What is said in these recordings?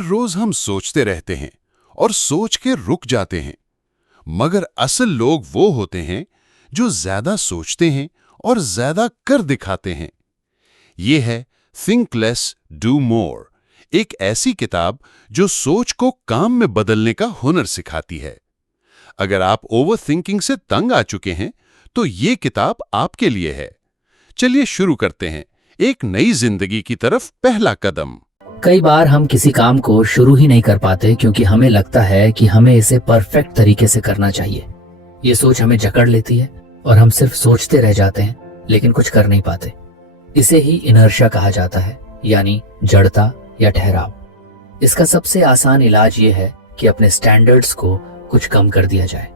रोज हम सोचते रहते हैं और सोच के रुक जाते हैं, मगर असल लोग वो होते हैं जो ज्यादा सोचते हैं और ज्यादा कर दिखाते हैं। ये है थिंक लेस डू मोर, एक ऐसी किताब जो सोच को काम में बदलने का हुनर सिखाती है। अगर आप ओवर थिंकिंग से तंग आ चुके हैं तो ये किताब आपके लिए है। चलिए शुरू करते हैं एक नई जिंदगी की तरफ पहला कदम। कई बार हम किसी काम को शुरू ही नहीं कर पाते क्योंकि हमें लगता है कि हमें इसे परफेक्ट तरीके से करना चाहिए। ये सोच हमें जकड़ लेती है और हम सिर्फ सोचते रह जाते हैं लेकिन कुछ कर नहीं पाते। इसे ही इनर्शिया कहा जाता है, यानी जड़ता या ठहराव। इसका सबसे आसान इलाज ये है कि अपने स्टैंडर्ड्स को कुछ कम कर दिया जाए।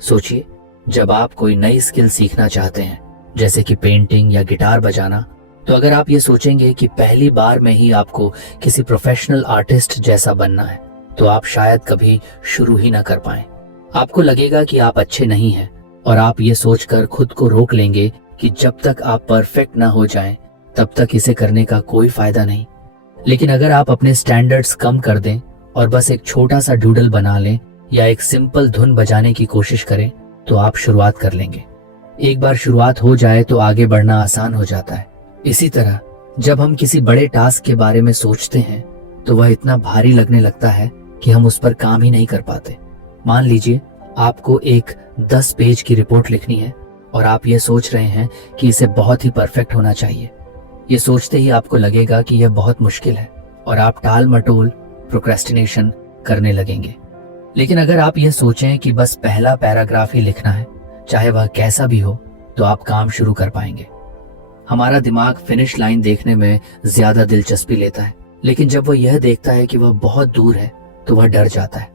सोचिए, जब आप कोई नई स्किल सीखना चाहते हैं, जैसे कि पेंटिंग या गिटार बजाना, तो अगर आप ये सोचेंगे कि पहली बार में ही आपको किसी प्रोफेशनल आर्टिस्ट जैसा बनना है, तो आप शायद कभी शुरू ही ना कर पाएं। आपको लगेगा कि आप अच्छे नहीं हैं और आप ये सोचकर खुद को रोक लेंगे कि जब तक आप परफेक्ट ना हो जाएं, तब तक इसे करने का कोई फायदा नहीं। लेकिन अगर आप अपने स्टैंडर्ड्स कम कर दें और बस एक छोटा सा डूडल बना लें या एक सिंपल धुन बजाने की कोशिश करें, तो आप शुरुआत कर लेंगे। एक बार शुरुआत हो जाए तो आगे बढ़ना आसान हो जाता है। इसी तरह जब हम किसी बड़े टास्क के बारे में सोचते हैं तो वह इतना भारी लगने लगता है कि हम उस पर काम ही नहीं कर पाते। मान लीजिए आपको एक 10 पेज की रिपोर्ट लिखनी है और आप ये सोच रहे हैं कि इसे बहुत ही परफेक्ट होना चाहिए। ये सोचते ही आपको लगेगा कि यह बहुत मुश्किल है और आप टाल मटोल, प्रोक्रेस्टिनेशन करने लगेंगे। लेकिन अगर आप ये सोचें कि बस पहला पैराग्राफ ही लिखना है, चाहे वह कैसा भी हो, तो आप काम शुरू कर पाएंगे। हमारा दिमाग फिनिश लाइन देखने में ज्यादा दिलचस्पी लेता है, लेकिन जब वह यह देखता है कि वह बहुत दूर है तो वह डर जाता है।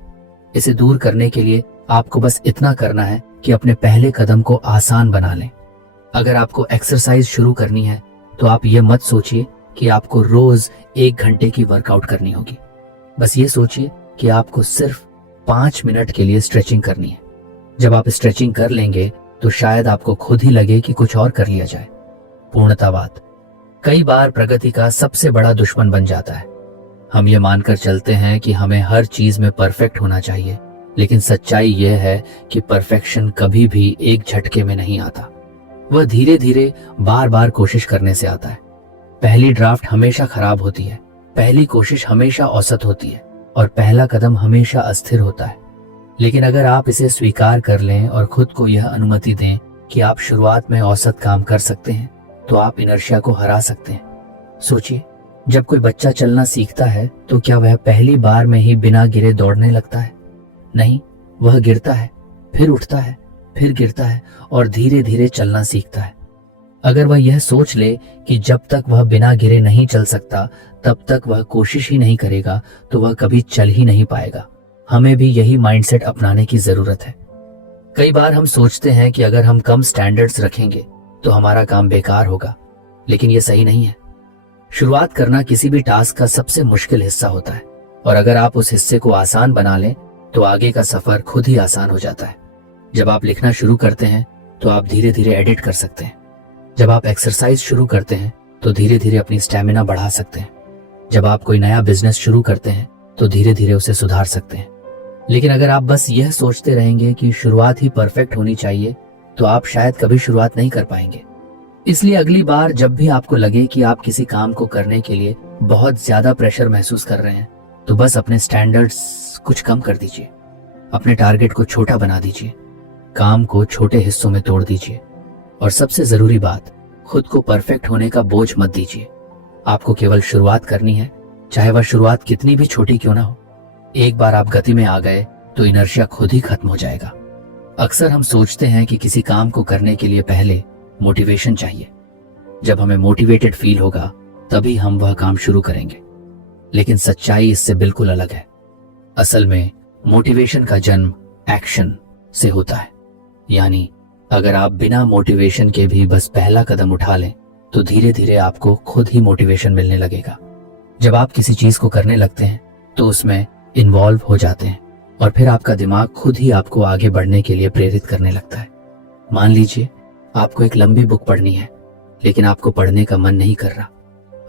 इसे दूर करने के लिए आपको बस इतना करना है कि अपने पहले कदम को आसान बना लें। अगर आपको एक्सरसाइज शुरू करनी है तो आप ये मत सोचिए कि आपको रोज 1 घंटे की वर्कआउट करनी होगी। बस ये सोचिए कि आपको सिर्फ 5 मिनट के लिए स्ट्रेचिंग करनी है। जब आप स्ट्रेचिंग कर लेंगे तो शायद आपको खुद ही लगे कि कुछ और कर लिया जाए। पूर्णतावाद कई बार प्रगति का सबसे बड़ा दुश्मन बन जाता है। हम ये मानकर चलते हैं कि हमें हर चीज में परफेक्ट होना चाहिए, लेकिन सच्चाई यह है कि परफेक्शन कभी भी एक झटके में नहीं आता। वह धीरे धीरे बार बार कोशिश करने से आता है। पहली ड्राफ्ट हमेशा खराब होती है, पहली कोशिश हमेशा औसत होती है और पहला कदम हमेशा अस्थिर होता है। लेकिन अगर आप इसे स्वीकार कर लें और खुद को यह अनुमति दें कि आप शुरुआत में औसत काम कर सकते हैं, तो आप इनर्शिया को हरा सकते हैं। सोचिए, जब कोई बच्चा चलना सीखता है तो क्या वह पहली बार में ही बिना गिरे दौड़ने लगता है? नहीं, वह गिरता है, फिर उठता है, फिर गिरता है और धीरे धीरे चलना सीखता है। अगर वह यह सोच ले कि जब तक वह बिना गिरे नहीं चल सकता तब तक वह कोशिश ही नहीं करेगा, तो वह कभी चल ही नहीं पाएगा। हमें भी यही माइंडसेट अपनाने की जरूरत है। कई बार हम सोचते हैं कि अगर हम कम स्टैंडर्ड्स रखेंगे तो हमारा काम बेकार होगा, लेकिन यह सही नहीं है। शुरुआत करना किसी भी टास्क का सबसे मुश्किल हिस्सा होता है और अगर आप उस हिस्से को आसान बना लें तो आगे का सफर खुद ही आसान हो जाता है। जब आप लिखना शुरू करते हैं तो आप धीरे धीरे एडिट कर सकते हैं। जब आप एक्सरसाइज शुरू करते हैं तो धीरे धीरे अपनी स्टैमिना बढ़ा सकते हैं। जब आप कोई नया बिजनेस शुरू करते हैं तो धीरे धीरे उसे सुधार सकते हैं। लेकिन अगर आप बस यह सोचते रहेंगे कि शुरुआत ही परफेक्ट होनी चाहिए, तो आप शायद कभी शुरुआत नहीं कर पाएंगे। इसलिए अगली बार जब भी आपको लगे कि आप किसी काम को करने के लिए बहुत ज्यादा प्रेशर महसूस कर रहे हैं, तो बस अपने स्टैंडर्ड्स कुछ कम कर दीजिए। अपने टारगेट को छोटा बना दीजिए, काम को छोटे हिस्सों में तोड़ दीजिए और सबसे जरूरी बात, खुद को परफेक्ट होने का बोझ मत दीजिए। आपको केवल शुरुआत करनी है, चाहे वह शुरुआत कितनी भी छोटी क्यों ना हो। एक बार आप गति में आ गए तो इनर्शिया खुद ही खत्म हो जाएगा। अक्सर हम सोचते हैं कि किसी काम को करने के लिए पहले मोटिवेशन चाहिए। जब हमें मोटिवेटेड फील होगा तभी हम वह काम शुरू करेंगे, लेकिन सच्चाई इससे बिल्कुल अलग है। असल में मोटिवेशन का जन्म एक्शन से होता है। यानी अगर आप बिना मोटिवेशन के भी बस पहला कदम उठा लें तो धीरे धीरे आपको खुद ही मोटिवेशन मिलने लगेगा। जब आप किसी चीज को करने लगते हैं तो उसमें इन्वॉल्व हो जाते हैं और फिर आपका दिमाग खुद ही आपको आगे बढ़ने के लिए प्रेरित करने लगता है। मान लीजिए आपको एक लंबी बुक पढ़नी है, लेकिन आपको पढ़ने का मन नहीं कर रहा।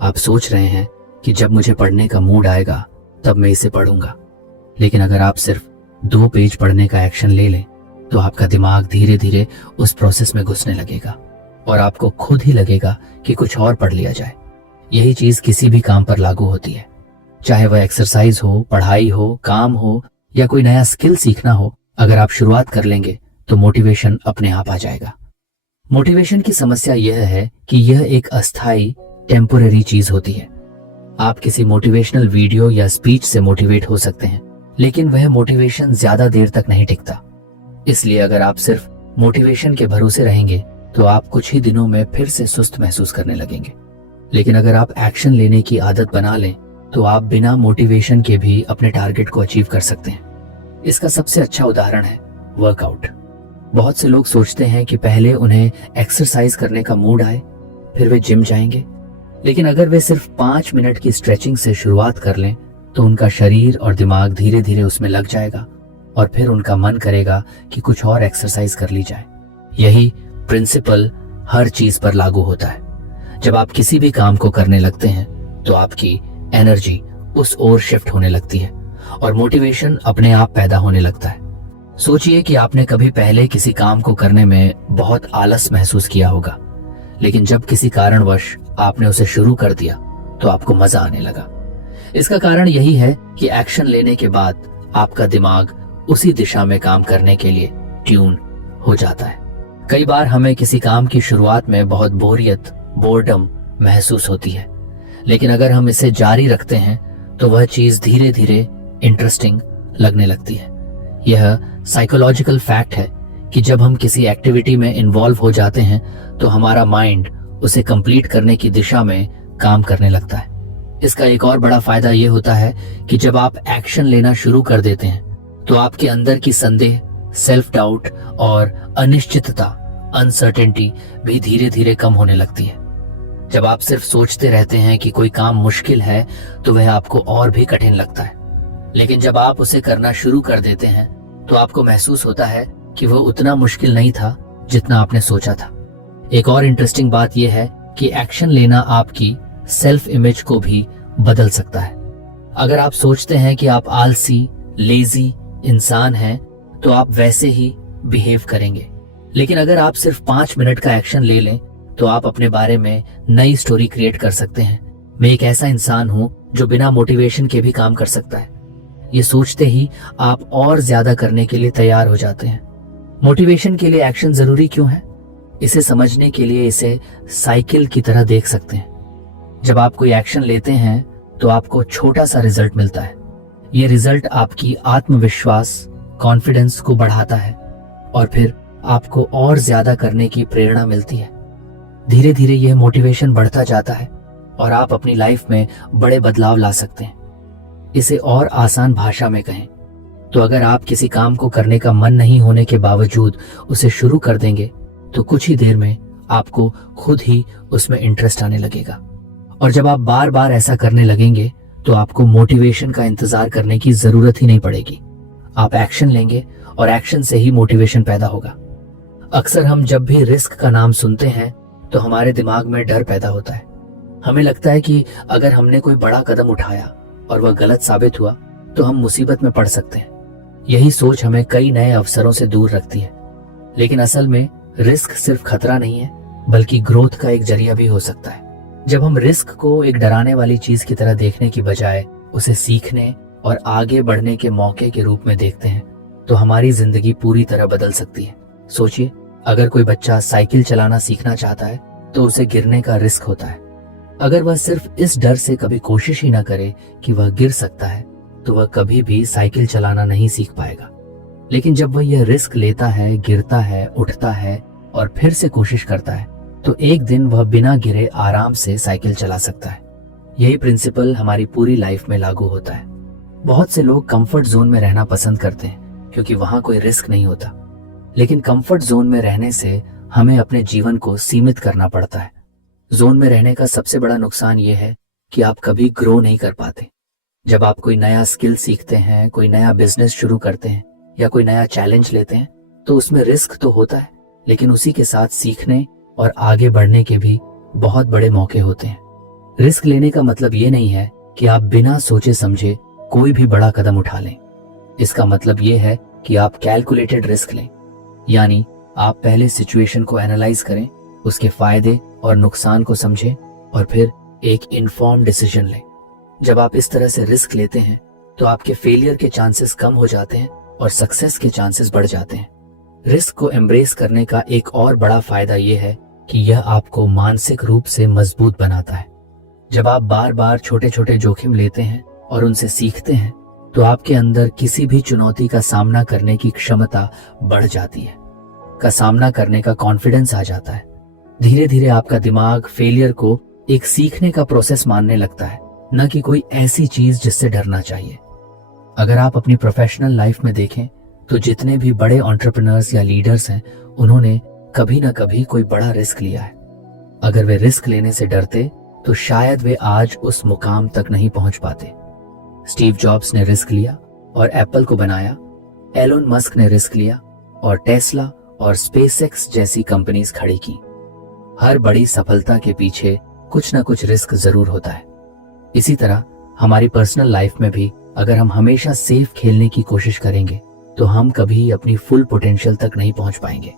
आप सोच रहे हैं कि जब मुझे पढ़ने का मूड आएगा तब मैं इसे पढ़ूंगा। लेकिन अगर आप सिर्फ 2 पेज पढ़ने का एक्शन ले लें तो आपका दिमाग धीरे धीरे उस प्रोसेस में घुसने लगेगा और आपको खुद ही लगेगा कि कुछ और पढ़ लिया जाए। यही चीज किसी भी काम पर लागू होती है, चाहे वह एक्सरसाइज हो, पढ़ाई हो, काम हो या कोई नया स्किल सीखना हो। अगर आप शुरुआत कर लेंगे तो मोटिवेशन अपने आप आ जाएगा। मोटिवेशन की समस्या यह है कि यह एक अस्थायी टेम्पोररी चीज होती है। आप किसी मोटिवेशनल वीडियो या स्पीच से मोटिवेट हो सकते हैं, लेकिन वह मोटिवेशन ज्यादा देर तक नहीं टिकता। इसलिए अगर आप सिर्फ मोटिवेशन के भरोसे रहेंगे तो आप कुछ ही दिनों में फिर से सुस्त महसूस करने लगेंगे। लेकिन अगर आप एक्शन लेने की आदत बना लें तो आप बिना मोटिवेशन के भी अपने टारगेट को अचीव कर सकते हैं। इसका सबसे अच्छा उदाहरण है वर्कआउट। बहुत से लोग सोचते हैं कि पहले उन्हें एक्सरसाइज करने का मूड आए, फिर वे जिम जाएंगे। लेकिन अगर वे सिर्फ 5 मिनट की स्ट्रेचिंग से शुरुआत कर लें तो उनका शरीर और दिमाग धीरे धीरे उसमें लग जाएगा और फिर उनका मन करेगा कि कुछ और एक्सरसाइज कर ली जाए। यही प्रिंसिपल हर चीज पर लागू होता है। जब आप किसी भी काम को करने लगते हैं तो आपकी एनर्जी उस ओर शिफ्ट होने लगती है और मोटिवेशन अपने आप पैदा होने लगता है। सोचिए कि आपने कभी पहले किसी काम को करने में बहुत आलस महसूस किया होगा, लेकिन जब किसी कारणवश आपने उसे शुरू कर दिया तो आपको मजा आने लगा। इसका कारण यही है कि एक्शन लेने के बाद आपका दिमाग उसी दिशा में काम करने के लिए ट्यून हो जाता है। कई बार हमें किसी काम की शुरुआत में बहुत बोर्डम महसूस होती है, लेकिन अगर हम इसे जारी रखते हैं तो वह चीज धीरे धीरे इंटरेस्टिंग लगने लगती है। यह साइकोलॉजिकल फैक्ट है कि जब हम किसी एक्टिविटी में इन्वॉल्व हो जाते हैं तो हमारा माइंड उसे कंप्लीट करने की दिशा में काम करने लगता है। इसका एक और बड़ा फायदा यह होता है कि जब आप एक्शन लेना शुरू कर देते हैं तो आपके अंदर की संदेह, सेल्फ डाउट और अनिश्चितता, अनसर्टेनिटी भी धीरे धीरे कम होने लगती है। जब आप सिर्फ सोचते रहते हैं कि कोई काम मुश्किल है तो वह आपको और भी कठिन लगता है, लेकिन जब आप उसे करना शुरू कर देते हैं तो आपको महसूस होता है कि वह उतना मुश्किल नहीं था जितना आपने सोचा था। एक और इंटरेस्टिंग बात यह है कि एक्शन लेना आपकी सेल्फ इमेज को भी बदल सकता है। अगर आप सोचते हैं कि आप आलसी, लेजी इंसान हैं तो आप वैसे ही बिहेव करेंगे। लेकिन अगर आप सिर्फ 5 मिनट का एक्शन ले लें तो आप अपने बारे में नई स्टोरी क्रिएट कर सकते हैं। मैं एक ऐसा इंसान हूं जो बिना मोटिवेशन के भी काम कर सकता है। ये सोचते ही आप और ज्यादा करने के लिए तैयार हो जाते हैं। मोटिवेशन के लिए एक्शन जरूरी क्यों है? इसे समझने के लिए इसे साइकिल की तरह देख सकते हैं। जब आप कोई एक्शन लेते हैं तो आपको छोटा सा रिजल्ट मिलता है। ये रिजल्ट आपकी आत्मविश्वास, कॉन्फिडेंस को बढ़ाता है और फिर आपको और ज्यादा करने की प्रेरणा मिलती है। धीरे धीरे यह मोटिवेशन बढ़ता जाता है और आप अपनी लाइफ में बड़े बदलाव ला सकते हैं। इसे और आसान भाषा में कहें तो अगर आप किसी काम को करने का मन नहीं होने के बावजूद उसे शुरू कर देंगे तो कुछ ही देर में आपको खुद ही उसमें इंटरेस्ट आने लगेगा। और जब आप बार बार ऐसा करने लगेंगे तो आपको मोटिवेशन का इंतजार करने की जरूरत ही नहीं पड़ेगी। आप एक्शन लेंगे और एक्शन से ही मोटिवेशन पैदा होगा। अक्सर हम जब भी रिस्क का नाम सुनते हैं तो हमारे दिमाग में डर पैदा होता है। हमें लगता है कि अगर हमने कोई बड़ा कदम उठाया और वह गलत साबित हुआ तो हम मुसीबत में पड़ सकते हैं। यही सोच हमें कई नए अवसरों से दूर रखती है। लेकिन असल में रिस्क सिर्फ खतरा नहीं है, बल्कि ग्रोथ का एक जरिया भी हो सकता है। जब हम रिस्क को एक डराने वाली चीज की तरह देखने की बजाय उसे सीखने और आगे बढ़ने के मौके के रूप में देखते हैं तो हमारी जिंदगी पूरी तरह बदल सकती है। सोचिए, अगर कोई बच्चा साइकिल चलाना सीखना चाहता है तो उसे गिरने का रिस्क होता है। अगर वह सिर्फ इस डर से कभी कोशिश ही ना करे कि वह गिर सकता है तो वह कभी भी साइकिल चलाना नहीं सीख पाएगा। लेकिन जब वह यह रिस्क लेता है, गिरता है, उठता है और फिर से कोशिश करता है तो एक दिन वह बिना गिरे आराम से साइकिल चला सकता है। यही प्रिंसिपल हमारी पूरी लाइफ में लागू होता है। बहुत से लोग कंफर्ट जोन में रहना पसंद करते हैं क्योंकि वहां कोई रिस्क नहीं होता। लेकिन कंफर्ट जोन में रहने से हमें अपने जीवन को सीमित करना पड़ता है। जोन में रहने का सबसे बड़ा नुकसान यह है कि आप कभी ग्रो नहीं कर पाते। जब आप कोई नया स्किल सीखते हैं, कोई नया बिजनेस शुरू करते हैं या कोई नया चैलेंज लेते हैं तो उसमें रिस्क तो होता है, लेकिन उसी के साथ सीखने और आगे बढ़ने के भी बहुत बड़े मौके होते हैं। रिस्क लेने का मतलब ये नहीं है कि आप बिना सोचे समझे कोई भी बड़ा कदम उठा लें। इसका मतलब ये है कि आप कैलकुलेटेड रिस्क लें, यानी आप पहले सिचुएशन को एनालाइज करें, उसके फायदे और नुकसान को समझें और फिर एक इन्फॉर्म डिसीजन लें। जब आप इस तरह से रिस्क लेते हैं तो आपके फेलियर के चांसेस कम हो जाते हैं और सक्सेस के चांसेस बढ़ जाते हैं। रिस्क को एम्ब्रेस करने का एक और बड़ा फायदा यह है कि यह आपको मानसिक रूप से मजबूत बनाता है। जब आप बार बार छोटे छोटे जोखिम लेते हैं और उनसे सीखते हैं तो आपके अंदर किसी भी चुनौती का सामना करने की क्षमता बढ़ जाती है, का सामना करने का कॉन्फिडेंस आ जाता है। धीरे धीरे आपका दिमाग फेलियर को एक सीखने का प्रोसेस मानने लगता है, न कि कोई ऐसी चीज जिससे डरना चाहिए। अगर आप अपनी प्रोफेशनल लाइफ में देखें तो जितने भी बड़े एंटरप्रेन्योर्स या लीडर्स हैं, उन्होंने कभी ना कभी कोई बड़ा रिस्क लिया है। अगर वे रिस्क लेने से डरते तो शायद वे आज उस मुकाम तक नहीं पहुंच पाते। स्टीव जॉब्स ने रिस्क लिया और एप्पल को बनाया, एलोन मस्क ने रिस्क लिया और टेस्ला और स्पेसएक्स जैसी कंपनीज खड़ी की। हर बड़ी सफलता के पीछे कुछ ना कुछ रिस्क जरूर होता है। इसी तरह हमारी पर्सनल लाइफ में भी अगर हम हमेशा सेफ खेलने की कोशिश करेंगे तो हम कभी अपनी फुल पोटेंशियल तक नहीं पहुंच पाएंगे।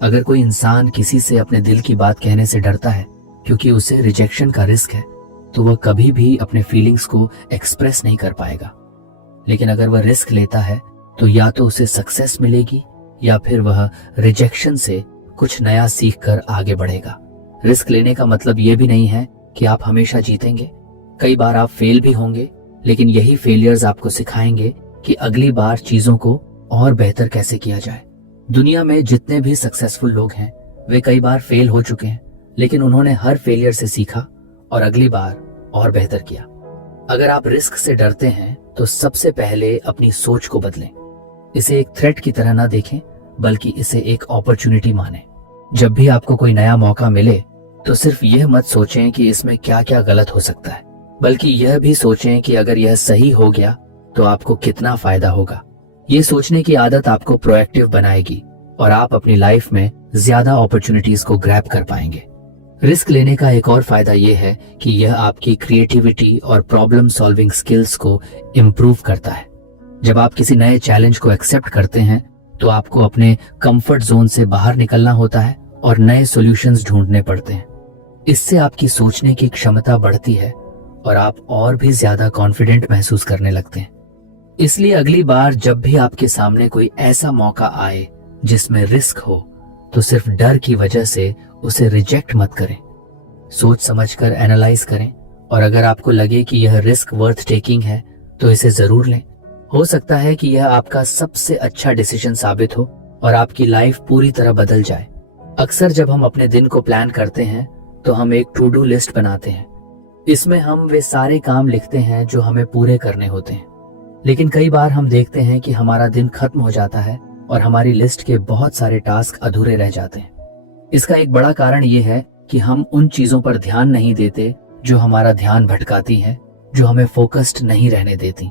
अगर कोई इंसान किसी से अपने दिल की बात कहने से डरता है क्योंकि उसे रिजेक्शन का रिस्क है, तो वह कभी भी अपने फीलिंग्स को एक्सप्रेस नहीं कर पाएगा। लेकिन अगर वह रिस्क लेता है तो या तो उसे सक्सेस मिलेगी या फिर वह रिजेक्शन से कुछ नया सीख कर आगे बढ़ेगा। रिस्क लेने का मतलब यह भी नहीं है कि आप हमेशा जीतेंगे। कई बार आप फेल भी होंगे, लेकिन यही फेलियर्स आपको सिखाएंगे कि अगली बार चीजों को और बेहतर कैसे किया जाए। दुनिया में जितने भी सक्सेसफुल लोग हैं वे कई बार फेल हो चुके हैं, लेकिन उन्होंने हर फेलियर से सीखा और अगली बार और बेहतर किया। अगर आप रिस्क से डरते हैं तो सबसे पहले अपनी सोच को बदलें। इसे एक थ्रेट की तरह ना देखें, बल्कि इसे एक अपॉर्चुनिटी मानें। जब भी आपको कोई नया मौका मिले तो सिर्फ यह मत सोचें कि इसमें क्या क्या गलत हो सकता है, बल्कि यह भी सोचें कि अगर यह सही हो गया तो आपको कितना फायदा होगा। ये सोचने की आदत आपको प्रोएक्टिव बनाएगी और आप अपनी लाइफ में ज्यादा अपॉर्चुनिटीज को ग्रैब कर पाएंगे। रिस्क लेने का एक और फायदा यह है कि यह आपकी क्रिएटिविटी और प्रॉब्लम सॉल्विंग स्किल्स को इम्प्रूव करता है। जब आप किसी नए चैलेंज को एक्सेप्ट करते हैं तो आपको अपने कंफर्ट जोन से बाहर निकलना होता है और नए सॉल्यूशंस ढूंढने पड़ते हैं। इससे आपकी सोचने की क्षमता बढ़ती है और आप और भी ज्यादा कॉन्फिडेंट महसूस करने लगते हैं। इसलिए अगली बार जब भी आपके सामने कोई ऐसा मौका आए जिसमें रिस्क हो तो सिर्फ डर की वजह से उसे रिजेक्ट मत करें। सोच समझकर एनालाइज करें और अगर आपको लगे कि यह रिस्क वर्थ टेकिंग है तो इसे जरूर लें। हो सकता है कि यह आपका सबसे अच्छा डिसीजन साबित हो और आपकी लाइफ पूरी तरह बदल जाए। अक्सर जब हम अपने दिन को प्लान करते हैं तो हम एक टू डू लिस्ट बनाते हैं। इसमें हम वे सारे काम लिखते हैं जो हमें पूरे करने होते हैं, लेकिन कई बार हम देखते हैं कि हमारा दिन खत्म हो जाता है और हमारी लिस्ट के बहुत सारे टास्क अधूरे रह जाते हैं। इसका एक बड़ा कारण ये है कि हम उन चीजों पर ध्यान नहीं देते जो हमारा ध्यान भटकाती हैं, जो हमें फोकस्ड नहीं रहने देती।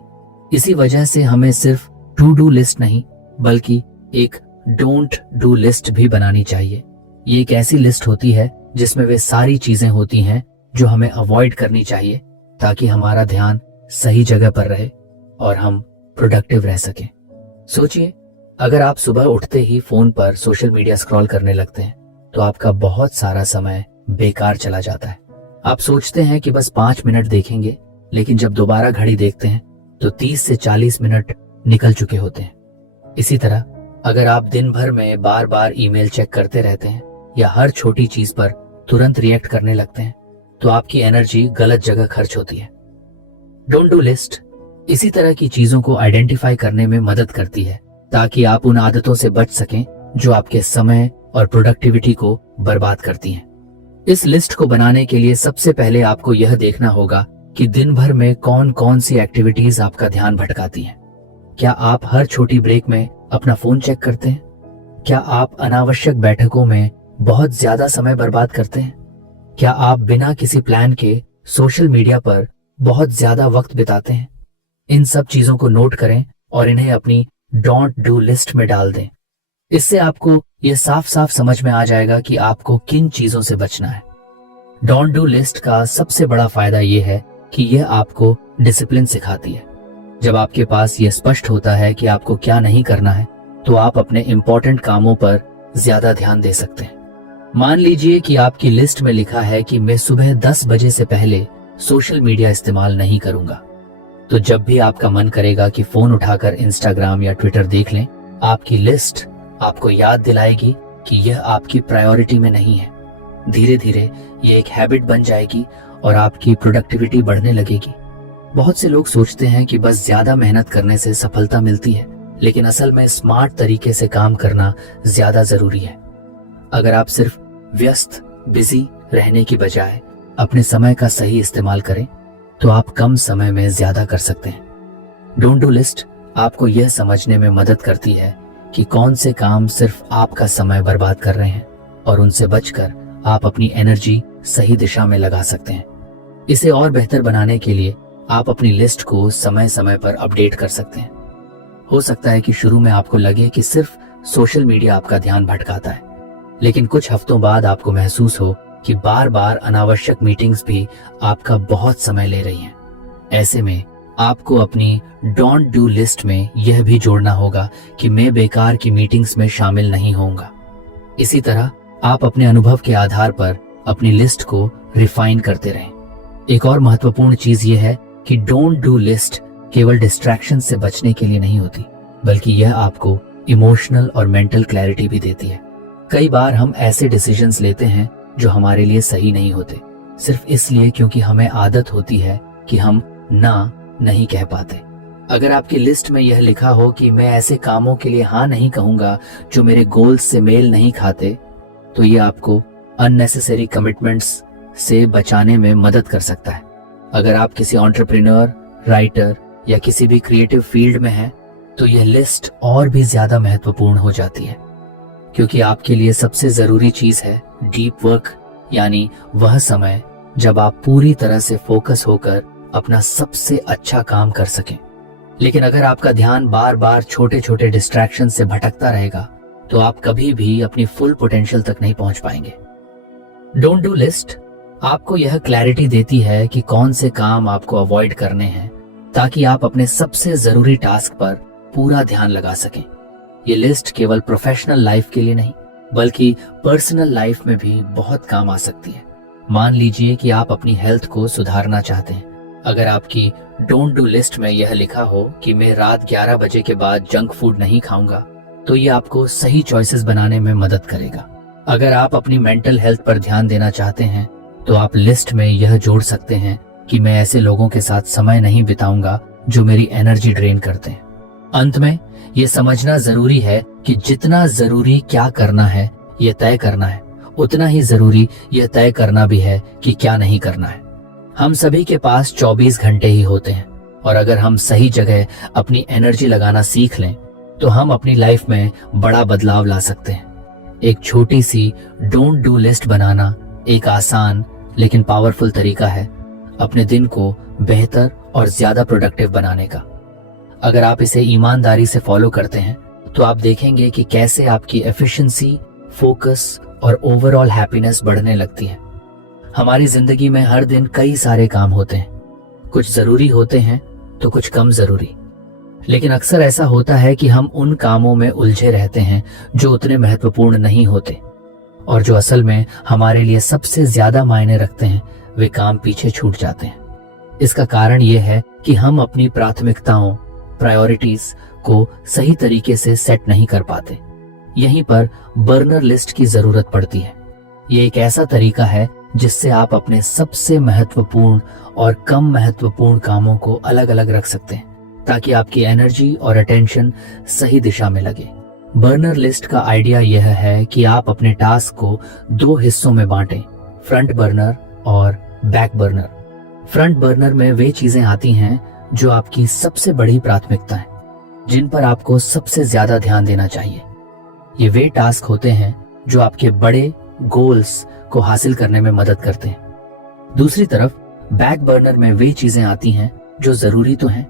इसी वजह से हमें सिर्फ टू डू लिस्ट नहीं बल्कि एक डोंट डू लिस्ट भी बनानी चाहिए। ये एक ऐसी लिस्ट होती है जिसमें वे सारी चीजें होती हैं जो हमें अवॉइड करनी चाहिए ताकि हमारा ध्यान सही जगह पर रहे और हम प्रोडक्टिव रह सकें। सोचिए, अगर आप सुबह उठते ही फोन पर सोशल मीडिया स्क्रॉल करने लगते हैं तो आपका बहुत सारा समय बेकार चला जाता है। आप सोचते हैं कि बस 5 मिनट देखेंगे, लेकिन जब दोबारा घड़ी देखते हैं तो 30 से 40 मिनट निकल चुके होते हैं। इसी तरह अगर आप दिन भर में बार बार ईमेल चेक करते रहते हैं या हर छोटी चीज पर तुरंत रिएक्ट करने लगते हैं तो आपकी एनर्जी गलत जगह खर्च होती है। डोंट डू लिस्ट इसी तरह की चीजों को आइडेंटिफाई करने में मदद करती है ताकि आप उन आदतों से बच सकें जो आपके समय और प्रोडक्टिविटी को बर्बाद करती हैं। इस लिस्ट को बनाने के लिए सबसे पहले आपको यह देखना होगा कि दिन भर में कौन कौन सी एक्टिविटीज आपका ध्यान भटकाती हैं। क्या आप हर छोटी ब्रेक में अपना फोन चेक करते हैं? क्या आप अनावश्यक बैठकों में बहुत ज्यादा समय बर्बाद करते हैं? क्या आप बिना किसी प्लान के सोशल मीडिया पर बहुत ज्यादा वक्त बिताते हैं? इन सब चीजों को नोट करें और इन्हें अपनी डोंट डू लिस्ट में डाल दें। इससे आपको यह साफ साफ समझ में आ जाएगा कि आपको किन चीजों से बचना है। डोंट डू लिस्ट का सबसे बड़ा फायदा यह है कि यह आपको डिसिप्लिन सिखाती है। जब आपके पास ये स्पष्ट होता है कि आपको क्या नहीं करना है, तो आप अपने इंपॉर्टेंट कामों पर ज्यादा ध्यान दे सकते हैं। मान लीजिए कि आपकी लिस्ट में लिखा है कि मैं सुबह 10 बजे से पहले सोशल मीडिया इस्तेमाल नहीं करूंगा। तो जब भी आपका मन करेगा कि फोन उठाकर इंस्टाग्राम या ट्विटर देख लें, आपकी लिस्ट आपको याद दिलाएगी कि यह आपकी प्रायोरिटी में नहीं है। धीरे धीरे ये एक हैबिट बन जाएगी और आपकी प्रोडक्टिविटी बढ़ने लगेगी। बहुत से लोग सोचते हैं कि बस ज्यादा मेहनत करने से सफलता मिलती है, लेकिन असल में स्मार्ट तरीके से काम करना ज्यादा जरूरी है। अगर आप सिर्फ व्यस्त बिजी रहने की बजाय अपने समय का सही इस्तेमाल करें, तो आप कम समय में ज्यादा कर सकते हैं। डोंट डू लिस्ट आपको यह समझने में मदद करती है कि कौन से काम सिर्फ आपका समय बर्बाद कर रहे हैं और उनसे बचकर आप अपनी एनर्जी सही दिशा में लगा सकते हैं। इसे और बेहतर बनाने के लिए आप अपनी लिस्ट को समय समय पर अपडेट कर सकते हैं। हो सकता है कि शुरू में आपको लगे कि सिर्फ सोशल मीडिया आपका ध्यान भटकाता है, लेकिन कुछ हफ्तों बाद आपको महसूस हो कि बार बार अनावश्यक मीटिंग्स भी आपका बहुत समय ले रही हैं। ऐसे में आपको अपनी डोंट डू लिस्ट में यह भी जोड़ना होगा कि मैं बेकार की मीटिंग्स में शामिल नहीं होऊंगा। इसी तरह आप अपने अनुभव के आधार पर अपनी लिस्ट को रिफाइन करते रहें। एक और महत्वपूर्ण चीज यह है कि डोंट डू लिस्ट केवल डिस्ट्रैक्शन से बचने के लिए नहीं होती, बल्कि यह आपको इमोशनल और मेंटल क्लैरिटी भी देती है। कई बार हम ऐसे डिसीजंस लेते हैं जो हमारे लिए सही नहीं होते, सिर्फ इसलिए क्योंकि हमें आदत होती है कि हम ना नहीं कह पाते। अगर आपकी लिस्ट में यह लिखा हो कि मैं ऐसे कामों के लिए हाँ नहीं कहूंगा जो मेरे गोल्स से मेल नहीं खाते, तो ये आपको अननेसेसरी कमिटमेंट्स से बचाने में मदद कर सकता है। अगर आप किसी एंटरप्रेन्योर, राइटर या किसी भी क्रिएटिव फील्ड में हैं, तो यह लिस्ट और भी ज्यादा महत्वपूर्ण हो जाती है, क्योंकि आपके लिए सबसे जरूरी चीज है डीप वर्क, यानी वह समय जब आप पूरी तरह से फोकस होकर अपना सबसे अच्छा काम कर सकें। लेकिन अगर आपका ध्यान बार बार छोटे छोटे डिस्ट्रैक्शन से भटकता रहेगा, तो आप कभी भी अपनी फुल पोटेंशियल तक नहीं पहुंच पाएंगे। डोंट डू लिस्ट आपको यह क्लैरिटी देती है कि कौन से काम आपको अवॉइड करने हैं, ताकि आप अपने सबसे जरूरी टास्क पर पूरा ध्यान लगा सकें। ये लिस्ट केवल प्रोफेशनल लाइफ के लिए नहीं, बल्कि पर्सनल लाइफ में भी बहुत काम आ सकती है। मान लीजिए कि आप अपनी हेल्थ को सुधारना चाहते हैं। अगर आपकी डोंट डू लिस्ट में यह लिखा हो कि मैं रात 11 बजे के बाद जंक फूड नहीं खाऊंगा, तो ये आपको सही चॉइसेस बनाने में मदद करेगा। अगर आप अपनी मेंटल हेल्थ पर ध्यान देना चाहते हैं, तो आप लिस्ट में यह जोड़ सकते हैं कि मैं ऐसे लोगों के साथ समय नहीं बिताऊंगा जो मेरी एनर्जी ड्रेन करते हैं। अंत में ये समझना जरूरी है कि जितना जरूरी क्या करना है यह तय करना है, उतना ही जरूरी यह तय करना भी है कि क्या नहीं करना है। हम सभी के पास 24 घंटे ही होते हैं, और अगर हम सही जगह अपनी एनर्जी लगाना सीख लें, तो हम अपनी लाइफ में बड़ा बदलाव ला सकते हैं। एक छोटी सी डोंट डू लिस्ट बनाना एक आसान लेकिन पावरफुल तरीका है अपने दिन को बेहतर और ज्यादा प्रोडक्टिव बनाने का। अगर आप इसे ईमानदारी से फॉलो करते हैं, तो आप देखेंगे कि कैसे आपकी एफिशिएंसी, फोकस और ओवरऑल हैप्पीनेस बढ़ने लगती है। हमारी जिंदगी में हर दिन कई सारे काम होते हैं, कुछ जरूरी होते हैं तो कुछ कम जरूरी, लेकिन अक्सर ऐसा होता है कि हम उन कामों में उलझे रहते हैं जो उतने महत्वपूर्ण नहीं होते, और जो असल में हमारे लिए सबसे ज्यादा मायने रखते हैं वे काम पीछे छूट जाते हैं। इसका कारण यह है कि हम अपनी प्राथमिकताओं, प्रायोरिटीज को सही तरीके से सेट नहीं कर पाते। यहीं पर बर्नर लिस्ट की जरूरत पड़ती है। ये एक ऐसा तरीका है जिससे आप अपने सबसे महत्वपूर्ण और कम महत्वपूर्ण कामों को अलग अलग रख सकते हैं, ताकि आपकी एनर्जी और अटेंशन सही दिशा में लगे। बर्नर लिस्ट का आइडिया यह है कि आप अपने टास्क को 2 हिस्सों में बांटें, फ्रंट बर्नर और बैक बर्नर। फ्रंट बर्नर में वे चीजें आती हैं जो आपकी सबसे बड़ी प्राथमिकता है, जिन पर आपको सबसे ज्यादा ध्यान देना चाहिए। ये वे टास्क होते हैं जो आपके बड़े गोल्स को हासिल करने में मदद करते हैं। दूसरी तरफ बैक बर्नर में वे चीजें आती हैं जो जरूरी तो हैं,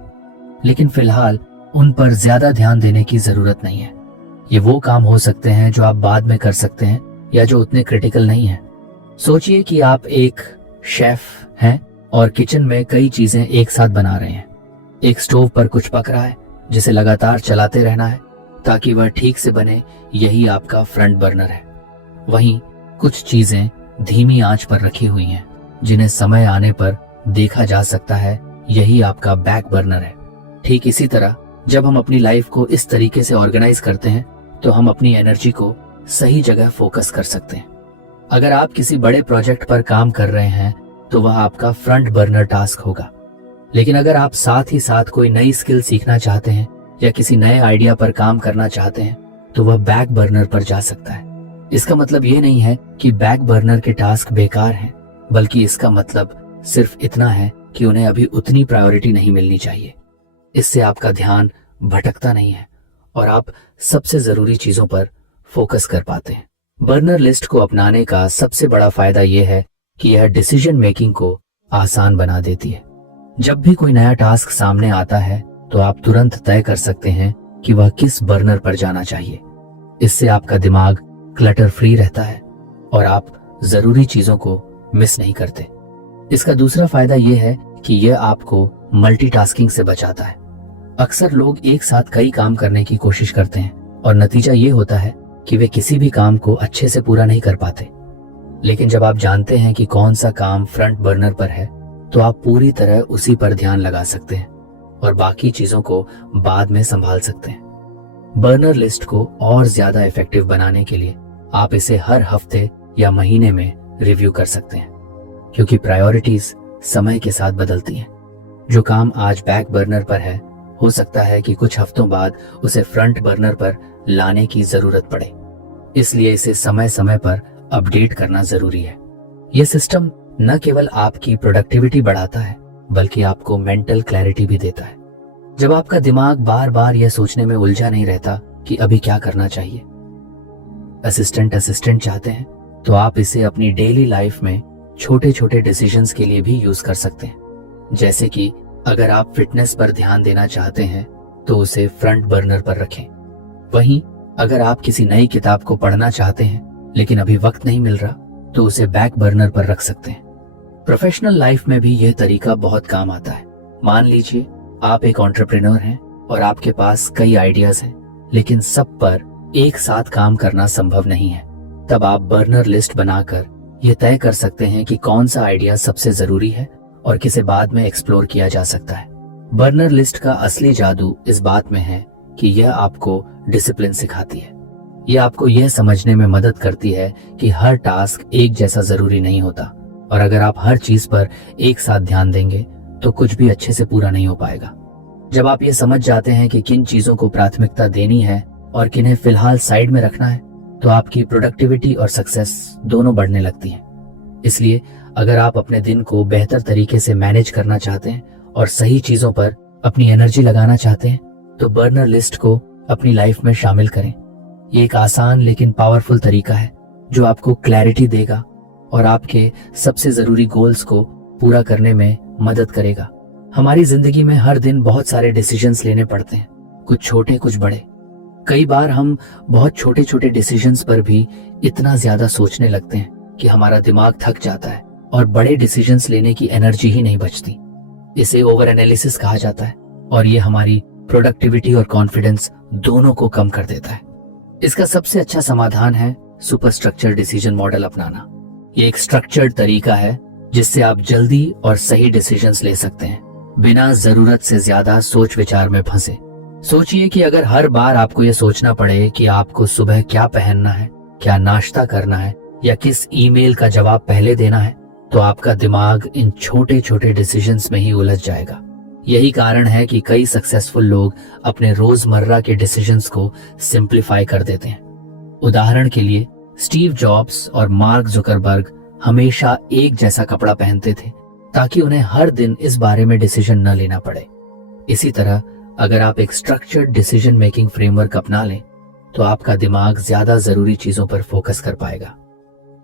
लेकिन फिलहाल उन पर ज्यादा ध्यान देने की जरूरत नहीं है। ये वो काम हो सकते हैं जो आप बाद में कर सकते हैं या जो उतने क्रिटिकल नहीं है। सोचिए कि आप एक शेफ हैं और किचन में कई चीजें एक साथ बना रहे हैं। एक स्टोव पर कुछ पक रहा है जिसे लगातार चलाते रहना है ताकि वह ठीक से बने, यही आपका फ्रंट बर्नर है। वहीं कुछ चीजें धीमी आंच पर रखी हुई हैं जिन्हें समय आने पर देखा जा सकता है, यही आपका बैक बर्नर है। ठीक इसी तरह जब हम अपनी लाइफ को इस तरीके से ऑर्गेनाइज करते हैं तो हम अपनी एनर्जी को सही जगह फोकस कर सकते हैं। अगर आप किसी बड़े प्रोजेक्ट पर काम कर रहे हैं तो वह आपका फ्रंट बर्नर टास्क होगा। लेकिन अगर आप साथ ही साथ कोई नई स्किल सीखना चाहते हैं या किसी नए आइडिया पर काम करना चाहते हैं तो वह बैक बर्नर पर जा सकता है। इसका मतलब ये नहीं है कि बैक बर्नर के टास्क बेकार हैं, बल्कि इसका मतलब सिर्फ इतना है कि उन्हें अभी उतनी प्रायोरिटी नहीं मिलनी चाहिए। इससे आपका ध्यान भटकता नहीं है और आप सबसे जरूरी चीजों पर फोकस कर पाते हैं। बर्नर लिस्ट को अपनाने का सबसे बड़ा फायदा यह है कि यह डिसीजन मेकिंग को आसान बना देती है। जब भी कोई नया टास्क सामने आता है तो आप तुरंत तय कर सकते हैं कि वह किस बर्नर पर जाना चाहिए। इससे आपका दिमाग क्लटर फ्री रहता है और आप जरूरी चीजों को मिस नहीं करते। इसका दूसरा फायदा यह है कि यह आपको मल्टीटास्किंग से बचाता है। अक्सर लोग एक साथ कई काम करने की कोशिश करते हैं और नतीजा ये होता है कि वे किसी भी काम को अच्छे से पूरा नहीं कर पाते। लेकिन जब आप जानते हैं कि कौन सा काम फ्रंट बर्नर पर है तो आप पूरी तरह उसी पर ध्यान लगा सकते हैं और बाकी चीजों को बाद में संभाल सकते हैं। बर्नर लिस्ट को और ज्यादा इफेक्टिव बनाने के लिए आप इसे हर हफ्ते या महीने में रिव्यू कर सकते हैं, क्योंकि प्रायोरिटीज समय के साथ बदलती हैं। जो काम आज बैक बर्नर पर है हो सकता है कि कुछ हफ्तों बाद उसे फ्रंट बर्नर पर लाने की जरूरत पड़े। इसलिए इसे समय समय पर अपडेट करना जरूरी है। यह सिस्टम न केवल आपकी प्रोडक्टिविटी बढ़ाता है बल्कि आपको मेंटल क्लैरिटी भी देता है। जब आपका दिमाग बार बार यह सोचने में उलझा नहीं रहता कि अभी क्या करना चाहिए। असिस्टेंट चाहते हैं तो आप इसे अपनी डेली लाइफ में छोटे छोटे डिसीजंस के लिए भी यूज कर सकते हैं। जैसे कि अगर आप फिटनेस पर ध्यान देना चाहते हैं तो उसे फ्रंट बर्नर पर रखें। वहीं अगर आप किसी नई किताब को पढ़ना चाहते हैं लेकिन अभी वक्त नहीं मिल रहा तो उसे बैक बर्नर पर रख सकते हैं। प्रोफेशनल लाइफ में भी यह तरीका बहुत काम आता है। मान लीजिए आप एक एंटरप्रेन्योर हैं और आपके पास कई आइडियाज हैं, लेकिन सब पर एक साथ काम करना संभव नहीं है। तब आप बर्नर लिस्ट बनाकर यह तय कर सकते हैं कि कौन सा आइडिया सबसे जरूरी है और किसे बाद में एक्सप्लोर किया जा सकता है। बर्नर लिस्ट का असली जादू इस बात में है कि यह आपको डिसिप्लिन सिखाती है। यह आपको यह समझने में मदद करती है कि हर टास्क एक जैसा जरूरी नहीं होता और अगर आप हर चीज पर एक साथ ध्यान देंगे तो कुछ भी अच्छे से पूरा नहीं हो पाएगा। जब आप ये समझ जाते हैं कि किन चीजों को प्राथमिकता देनी है और किन्हें फिलहाल साइड में रखना है तो आपकी प्रोडक्टिविटी और सक्सेस दोनों बढ़ने लगती हैं। इसलिए अगर आप अपने दिन को बेहतर तरीके से मैनेज करना चाहते हैं और सही चीजों पर अपनी एनर्जी लगाना चाहते हैं तो बर्नर लिस्ट को अपनी लाइफ में शामिल करें। ये एक आसान लेकिन पावरफुल तरीका है जो आपको क्लैरिटी देगा और आपके सबसे जरूरी गोल्स को पूरा करने में मदद करेगा। हमारी जिंदगी में हर दिन बहुत सारे डिसीजंस लेने पड़ते हैं, कुछ छोटे कुछ बड़े। कई बार हम बहुत छोटे छोटे डिसीजंस पर भी इतना ज्यादा सोचने लगते हैं कि हमारा दिमाग थक जाता है और बड़े डिसीजंस लेने की एनर्जी ही नहीं बचती। इसे ओवर एनालिसिस कहा जाता है और ये हमारी प्रोडक्टिविटी और कॉन्फिडेंस दोनों को कम कर देता है। इसका सबसे अच्छा समाधान है सुपर स्ट्रक्चर डिसीजन मॉडल अपनाना। ये एक स्ट्रक्चर्ड तरीका है जिससे आप जल्दी और सही डिसीजंस ले सकते हैं बिना जरूरत से ज्यादा सोच विचार में फंसे। सोचिए कि अगर हर बार आपको यह सोचना पड़े कि आपको सुबह क्या पहनना है, क्या नाश्ता करना है या किस ईमेल का जवाब पहले देना है, तो आपका दिमाग इन छोटे छोटे डिसीजंस में ही उलझ जाएगा। यही कारण है कि कई सक्सेसफुल लोग अपने रोजमर्रा के डिसीजंस को सिंप्लीफाई कर देते हैं। उदाहरण के लिए स्टीव जॉब्स और मार्क जुकरबर्ग हमेशा एक जैसा कपड़ा पहनते थे ताकि उन्हें हर दिन इस बारे में डिसीजन न लेना पड़े। इसी तरह अगर आप एक स्ट्रक्चर्ड डिसीजन मेकिंग फ्रेमवर्क अपना लें तो आपका दिमाग ज्यादा जरूरी चीजों पर फोकस कर पाएगा।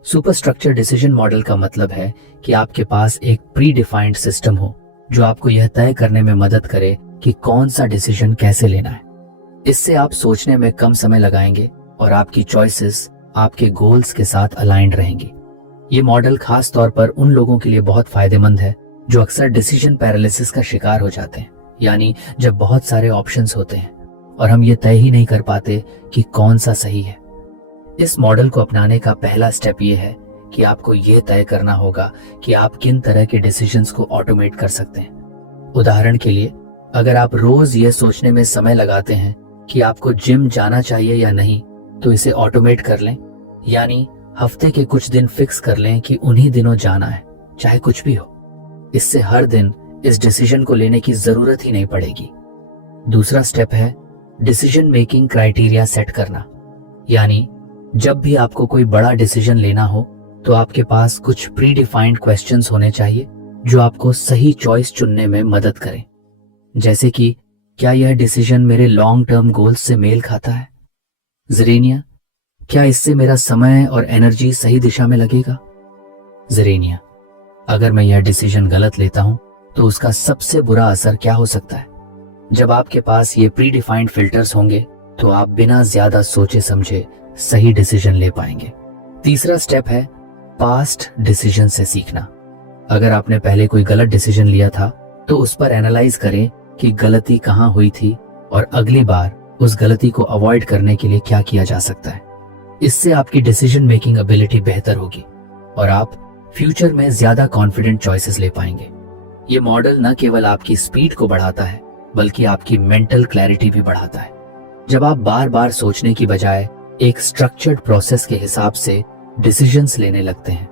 सुपर स्ट्रक्चर डिसीजन मॉडल का मतलब है कि आपके पास एक प्री डिफाइंड सिस्टम हो जो आपको यह तय करने में मदद करे कि कौन सा डिसीजन कैसे लेना है। इससे आप सोचने में कम समय लगाएंगे और आपकी चॉइसेस आपके गोल्स के साथ अलाइंड रहेंगी। ये मॉडल खास तौर पर उन लोगों के लिए बहुत फायदेमंद है जो अक्सर डिसीजन पैरालिसिस का शिकार हो जाते हैं यानी जब बहुत सारे ऑप्शंस होते हैं और हम ये तय ही नहीं कर पाते कि कौन सा सही है। इस मॉडल को अपनाने का पहला स्टेप ये है कि आपको ये तय करना होगा कि आप किन तरह के डिसीजंस को ऑटोमेट कर सकते हैं। उदाहरण के लिए, अगर आप रोज ये सोचने में समय लगाते हैं कि आपको जिम जाना चाहिए या नहीं, तो इसे ऑटोमेट कर लें, यानी हफ्ते के कुछ दिन फिक्स कर लें कि उन्हीं दिनों जाना है, चाहे कुछ भी हो। इससे हर दिन इस डिसीजन को लेने की जरूरत ही नहीं पड़ेगी। दूसरा स्टेप है डिसीजन मेकिंग क्राइटेरिया सेट करना, यानी जब भी आपको कोई बड़ा डिसीजन लेना हो तो आपके पास कुछ प्री डिफाइंड क्वेश्चंस होने चाहिए जो आपको सही चॉइस चुनने में मदद करें। जैसे कि क्या यह डिसीजन मेरे लॉन्ग टर्म गोल्स से मेल खाता है? ज़ेरेनिया, क्या इससे मेरा समय और एनर्जी सही दिशा में लगेगा? ज़ेरेनिया, अगर मैं यह डिसीजन गलत लेता हूं तो उसका सबसे बुरा असर क्या हो सकता है? जब आपके पास ये प्री डिफाइंड फिल्टर्स होंगे तो आप बिना ज्यादा सोचे समझे सही डिसीजन ले पाएंगे। तीसरा स्टेप है पास्ट डिसीजन से सीखना। अगर आपने पहले कोई गलत डिसीजन लिया था तो उस पर एनालाइज करें कि गलती कहाँ हुई थी और अगली बार उस गलती को अवॉइड करने के लिए क्या किया जा सकता है। इससे आपकी डिसीजन मेकिंग एबिलिटी बेहतर होगी और आप फ्यूचर में ज्यादा कॉन्फिडेंट चॉइसेस ले पाएंगे। ये मॉडल न केवल आपकी स्पीड को बढ़ाता है बल्कि आपकी मेंटल क्लैरिटी भी बढ़ाता है। जब आप बार बार सोचने की बजाय एक स्ट्रक्चर्ड प्रोसेस के हिसाब से डिसीजंस लेने लगते हैं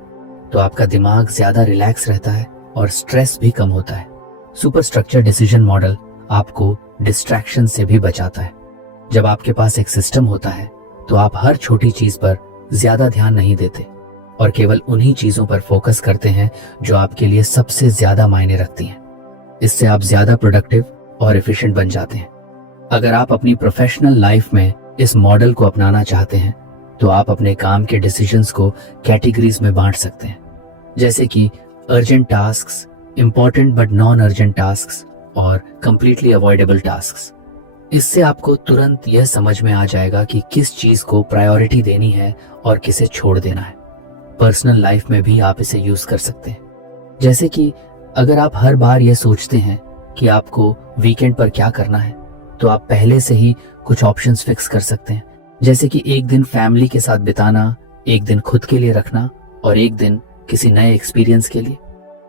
तो आपका दिमाग ज्यादा रिलैक्स रहता है और स्ट्रेस भी कम होता है। सुपर स्ट्रक्चर डिसीजन मॉडल आपको डिस्ट्रैक्शन से भी बचाता है। जब आपके पास एक सिस्टम होता है तो आप हर छोटी चीज पर ज्यादा ध्यान नहीं देते और केवल उन्हीं चीजों पर फोकस करते हैं जो आपके लिए सबसे ज्यादा मायने रखती हैं। इससे आप ज्यादा प्रोडक्टिव और एफिशिएंट बन जाते हैं। अगर आप अपनी प्रोफेशनल लाइफ में इस मॉडल को अपनाना चाहते हैं तो आप अपने काम के डिसीजंस को कैटेगरीज में बांट सकते हैं, जैसे कि urgent tasks, important but non urgent tasks और कंप्लीटली अवॉइडेबल टास्क्स। इससे आपको तुरंत यह समझ में आ जाएगा कि किस चीज को प्रायोरिटी देनी है और किसे छोड़ देना है। पर्सनल लाइफ में भी आप इसे यूज कर सकते हैं, जैसे कि अगर आप हर बार यह सोचते हैं कि आपको वीकेंड पर क्या करना है तो आप पहले से ही कुछ ऑप्शंस फिक्स कर सकते हैं, जैसे कि एक दिन फैमिली के साथ बिताना, एक दिन खुद के लिए रखना और एक दिन किसी नए एक्सपीरियंस के लिए।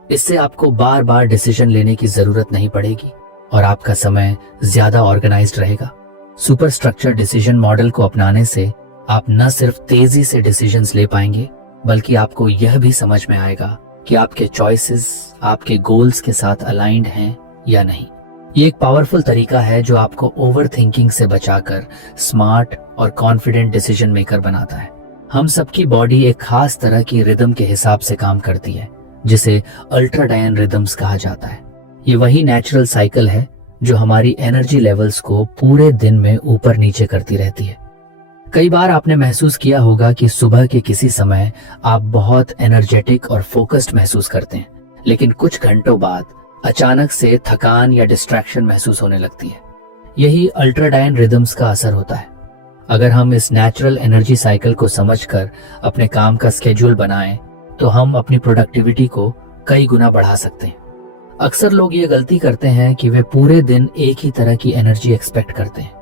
इससे आपको बार बार डिसीजन लेने की जरूरत नहीं पड़ेगी और आपका समय ज्यादा ऑर्गेनाइज्ड रहेगा। सुपर स्ट्रक्चर डिसीजन मॉडल को अपनाने से आप न सिर्फ तेजी से डिसीजंस ले पाएंगे बल्कि आपको यह भी समझ में आएगा कि आपके चॉइसेस आपके गोल्स के साथ अलाइंड हैं या नहीं। ये एक पावरफुल तरीका है जो आपको ओवर थिंकिंग से बचाकर स्मार्ट और कॉन्फिडेंट डिसीजन मेकर बनाता है। हम सबकी बॉडी एक खास तरह की रिदम के हिसाब से काम करती है जिसे अल्ट्राडायन रिदम्स कहा जाता है। ये वही नेचुरल साइकिल है जो हमारी एनर्जी लेवल्स को पूरे दिन में ऊपर नीचे करती रहती है। कई बार आपने महसूस किया होगा कि सुबह के किसी समय आप बहुत एनर्जेटिक और फोकस्ड महसूस करते हैं, लेकिन कुछ घंटों बाद अचानक से थकान या डिस्ट्रैक्शन महसूस होने लगती है। यही अल्ट्राडायन रिदम्स का असर होता है। अगर हम इस नेचुरल एनर्जी साइकिल को समझकर अपने काम का स्केड्यूल बनाएं तो हम अपनी प्रोडक्टिविटी को कई गुना बढ़ा सकते हैं। अक्सर लोग ये गलती करते हैं कि वे पूरे दिन एक ही तरह की एनर्जी एक्सपेक्ट करते हैं।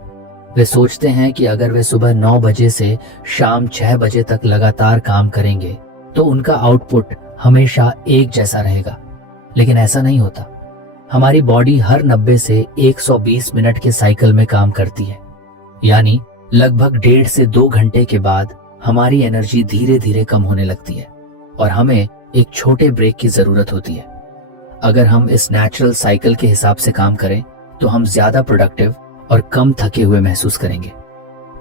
वे सोचते हैं कि अगर वे सुबह 9 बजे से शाम 6 बजे तक लगातार काम करेंगे तो उनका आउटपुट हमेशा एक जैसा रहेगा, लेकिन ऐसा नहीं होता। हमारी बॉडी हर 90 से 120 मिनट के साइकिल में काम करती है, यानी लगभग 1.5 से 2 घंटे के बाद हमारी एनर्जी धीरे धीरे कम होने लगती है और हमें एक छोटे ब्रेक की जरूरत होती है। अगर हम इस नेचुरल साइकिल के हिसाब से काम करें तो हम ज्यादा प्रोडक्टिव और कम थके हुए महसूस करेंगे।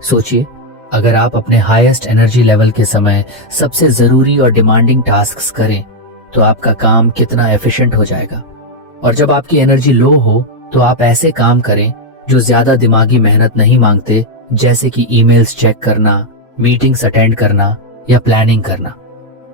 सोचिए, अगर आप अपने हाईएस्ट एनर्जी लेवल के समय सबसे जरूरी और डिमांडिंग टास्क्स करें तो आपका काम कितना एफिशिएंट हो जाएगा। और जब आपकी एनर्जी लो हो तो आप ऐसे काम करें जो ज्यादा दिमागी मेहनत नहीं मांगते, जैसे कि ईमेल्स चेक करना, मीटिंग्स अटेंड करना या प्लानिंग करना।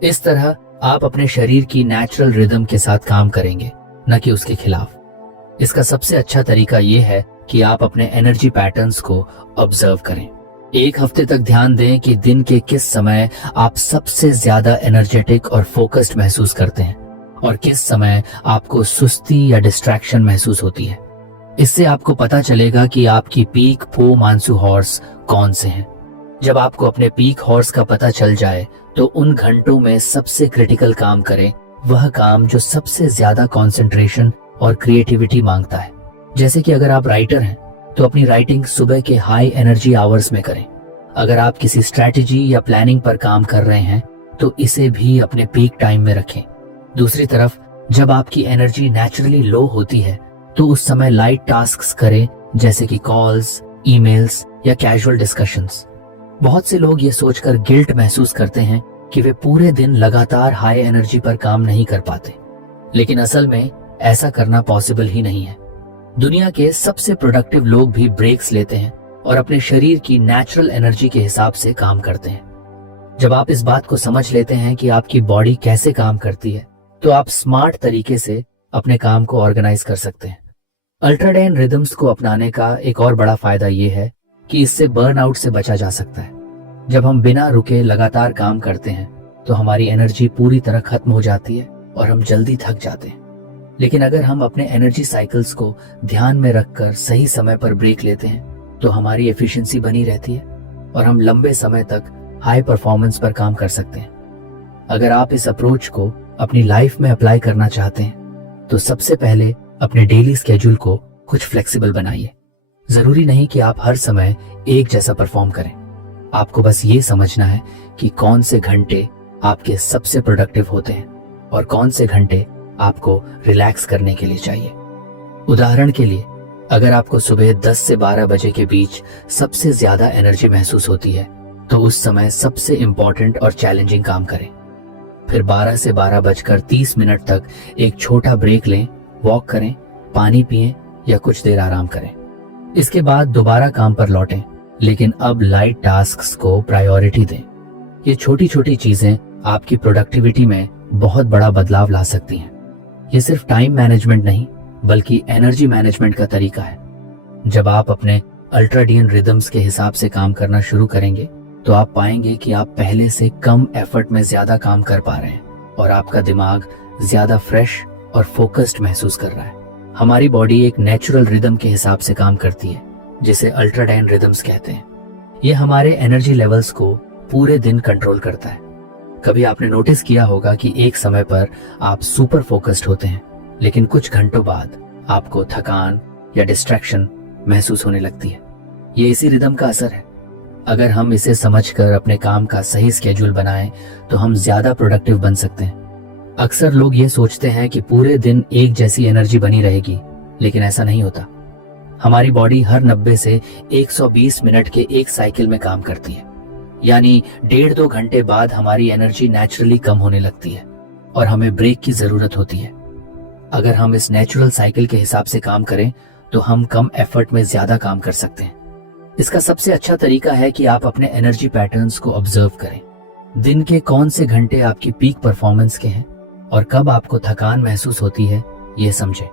इस तरह आप अपने शरीर की नेचुरल रिदम के साथ काम करेंगे, न कि उसके खिलाफ। इसका सबसे अच्छा तरीका यह है कि आप अपने एनर्जी पैटर्न्स को ऑब्जर्व करें। एक हफ्ते तक ध्यान दें कि दिन के किस समय आप सबसे ज्यादा एनर्जेटिक और फोकस्ड महसूस करते हैं और किस समय आपको सुस्ती या डिस्ट्रैक्शन महसूस होती है। इससे आपको पता चलेगा कि आपकी पीक पो मानसू हॉर्स कौन से हैं। जब आपको अपने पीक हॉर्स का पता चल जाए तो उन घंटों में सबसे क्रिटिकल काम करें, वह काम जो सबसे ज्यादा कंसंट्रेशन और क्रिएटिविटी मांगता है। जैसे कि अगर आप राइटर हैं तो अपनी राइटिंग सुबह के हाई एनर्जी आवर्स में करें। अगर आप किसी स्ट्रैटेजी या प्लानिंग पर काम कर रहे हैं तो इसे भी अपने पीक टाइम में रखें। दूसरी तरफ जब आपकी एनर्जी नेचुरली लो होती है तो उस समय लाइट टास्क्स करें, जैसे कि कॉल्स, ईमेल्स या कैजुअल डिस्कशंस। बहुत से लोग ये सोचकर गिल्ट महसूस करते हैं कि वे पूरे दिन लगातार हाई एनर्जी पर काम नहीं कर पाते, लेकिन असल में ऐसा करना पॉसिबल ही नहीं है। दुनिया के सबसे प्रोडक्टिव लोग भी ब्रेक्स लेते हैं और अपने शरीर की नेचुरल एनर्जी के हिसाब से काम करते हैं। जब आप इस बात को समझ लेते हैं कि आपकी बॉडी कैसे काम करती है तो आप स्मार्ट तरीके से अपने काम को ऑर्गेनाइज कर सकते हैं। अल्ट्राडाइन रिदम्स को अपनाने का एक और बड़ा फायदा ये है कि इससे बर्नआउट से बचा जा सकता है। जब हम बिना रुके लगातार काम करते हैं तो हमारी एनर्जी पूरी तरह खत्म हो जाती है और हम जल्दी थक जाते हैं। लेकिन अगर हम अपने एनर्जी साइकिल्स को ध्यान में रखकर सही समय पर ब्रेक लेते हैं तो हमारी एफिशिएंसी बनी रहती है और हम लंबे समय तक हाई परफॉर्मेंस पर काम कर सकते हैं। अगर आप इस अप्रोच को अपनी लाइफ में अप्लाई करना चाहते हैं तो सबसे पहले अपने डेली स्केड्यूल को कुछ फ्लेक्सिबल बनाइए। जरूरी नहीं कि आप हर समय एक जैसा परफॉर्म करें। आपको बस ये समझना है कि कौन से घंटे आपके सबसे प्रोडक्टिव होते हैं और कौन से घंटे आपको रिलैक्स करने के लिए चाहिए। उदाहरण के लिए, अगर आपको सुबह 10 से 12 बजे के बीच सबसे ज्यादा एनर्जी महसूस होती है तो उस समय सबसे इंपॉर्टेंट और चैलेंजिंग काम करें। फिर 12 से 12:30 तक एक छोटा ब्रेक लें, वॉक करें, पानी पिएं या कुछ देर आराम करें। इसके बाद दोबारा काम पर लौटें, लेकिन अब लाइट टास्क्स को प्रायोरिटी दें। ये छोटी छोटी चीजें आपकी प्रोडक्टिविटी में बहुत बड़ा बदलाव ला सकती हैं। ये सिर्फ टाइम मैनेजमेंट नहीं बल्कि एनर्जी मैनेजमेंट का तरीका है। जब आप अपने अल्ट्राडियन रिदम्स के हिसाब से काम करना शुरू करेंगे तो आप पाएंगे कि आप पहले से कम एफर्ट में ज्यादा काम कर पा रहे हैं और आपका दिमाग ज्यादा फ्रेश और फोकस्ड महसूस कर रहा है। हमारी बॉडी एक नेचुरल रिदम के हिसाब से काम करती है जिसे अल्ट्राडाइन रिदम्स कहते हैं। ये हमारे एनर्जी लेवल्स को पूरे दिन कंट्रोल करता है। कभी आपने नोटिस किया होगा कि एक समय पर आप सुपर फोकस्ड होते हैं, लेकिन कुछ घंटों बाद आपको थकान या डिस्ट्रैक्शन महसूस होने लगती है। ये इसी रिदम का असर है। अगर हम इसे समझकर अपने काम का सही स्केड्यूल बनाएं तो हम ज्यादा प्रोडक्टिव बन सकते हैं। अक्सर लोग ये सोचते हैं कि पूरे दिन एक जैसी एनर्जी बनी रहेगी, लेकिन ऐसा नहीं होता। हमारी बॉडी हर 90 से 120 मिनट के एक साइकिल में काम करती है, यानी 1.5-2 घंटे बाद हमारी एनर्जी नेचुरली कम होने लगती है और हमें ब्रेक की जरूरत होती है। अगर हम इस नेचुरल साइकिल के हिसाब से काम करें तो हम कम एफर्ट में ज्यादा काम कर सकते हैं। इसका सबसे अच्छा तरीका है कि आप अपने एनर्जी पैटर्न्स को ऑब्जर्व करें। दिन के कौन से घंटे आपकी पीक परफॉर्मेंस के हैं और कब आपको थकान महसूस होती है, ये समझें।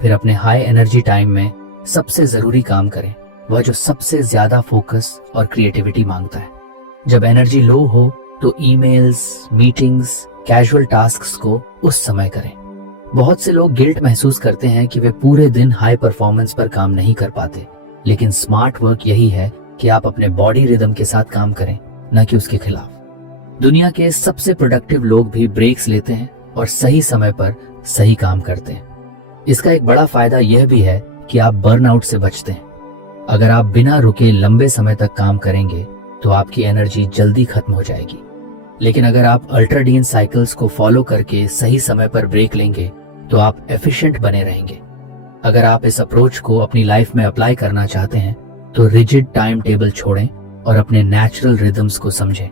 फिर अपने हाई एनर्जी टाइम में सबसे जरूरी काम करें, वह जो सबसे ज्यादा फोकस और क्रिएटिविटी मांगता है। जब एनर्जी लो हो तो ईमेल्स, मीटिंग्स, कैजुअल टास्क्स को उस समय करें। बहुत से लोग गिल्ट महसूस करते हैं कि वे पूरे दिन हाई परफॉर्मेंस पर काम नहीं कर पाते, लेकिन स्मार्ट वर्क यही है कि आप अपने बॉडी रिदम के साथ काम करें, न कि उसके खिलाफ। दुनिया के सबसे प्रोडक्टिव लोग भी ब्रेक्स लेते हैं और सही समय पर सही काम करते हैं। इसका एक बड़ा फायदा यह भी है कि आप बर्नआउट से बचते हैं। अगर आप बिना रुके लंबे समय तक काम करेंगे तो आपकी एनर्जी जल्दी खत्म हो जाएगी, लेकिन अगर आप अल्ट्राडियन साइकिल्स को फॉलो करके सही समय पर ब्रेक लेंगे तो आप एफिशिएंट बने रहेंगे। अगर आप इस अप्रोच को अपनी लाइफ में अप्लाई करना चाहते हैं तो रिजिड टाइम टेबल छोड़ें और अपने नेचुरल रिदम्स को समझें।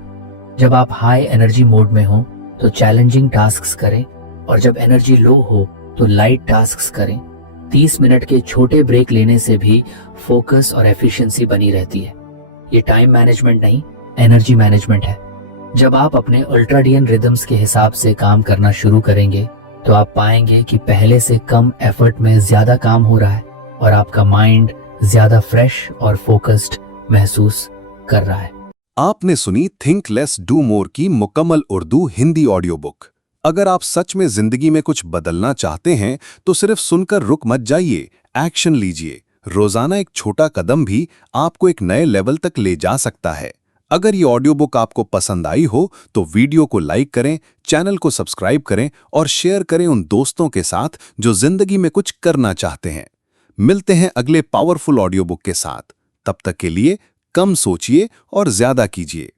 जब आप हाई एनर्जी मोड में हो तो चैलेंजिंग टास्क्स करें और जब एनर्जी लो हो तो लाइट टास्क्स करें। 30 मिनट के छोटे ब्रेक लेने से भी फोकस और एफिशिएंसी बनी रहती है। ये टाइम मैनेजमेंट नहीं, एनर्जी मैनेजमेंट है। जब आप अपने अल्ट्राडियन रिदम्स के हिसाब से काम करना शुरू करेंगे तो आप पाएंगे कि पहले से कम एफर्ट में ज्यादा काम हो रहा है और आपका माइंड ज्यादा फ्रेश और फोकस्ड महसूस कर रहा है। आपने सुनी थिंक लेस डू मोर की मुकम्मल उर्दू हिंदी ऑडियो बुक। अगर आप सच में जिंदगी में कुछ बदलना चाहते हैं तो सिर्फ सुनकर रुक मत जाइए, एक्शन लीजिए। रोजाना एक छोटा कदम भी आपको एक नए लेवल तक ले जा सकता है। अगर ये ऑडियो बुक आपको पसंद आई हो तो वीडियो को लाइक करें, चैनल को सब्सक्राइब करें और शेयर करें उन दोस्तों के साथ जो जिंदगी में कुछ करना चाहते हैं। मिलते हैं अगले पावरफुल ऑडियो बुक के साथ। तब तक के लिए कम सोचिए और ज्यादा कीजिए।